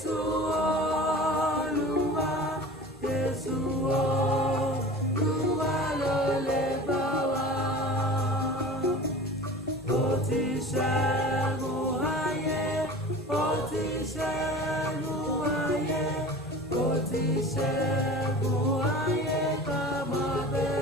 Jésù Olúwa, Jésù Olúwa ló lè gbà wá. Ó ti ṣẹ́gun ayé, ó ti ṣẹ́gun ayé, ó ti ṣẹ́gun ayé ká má bẹ̀rù.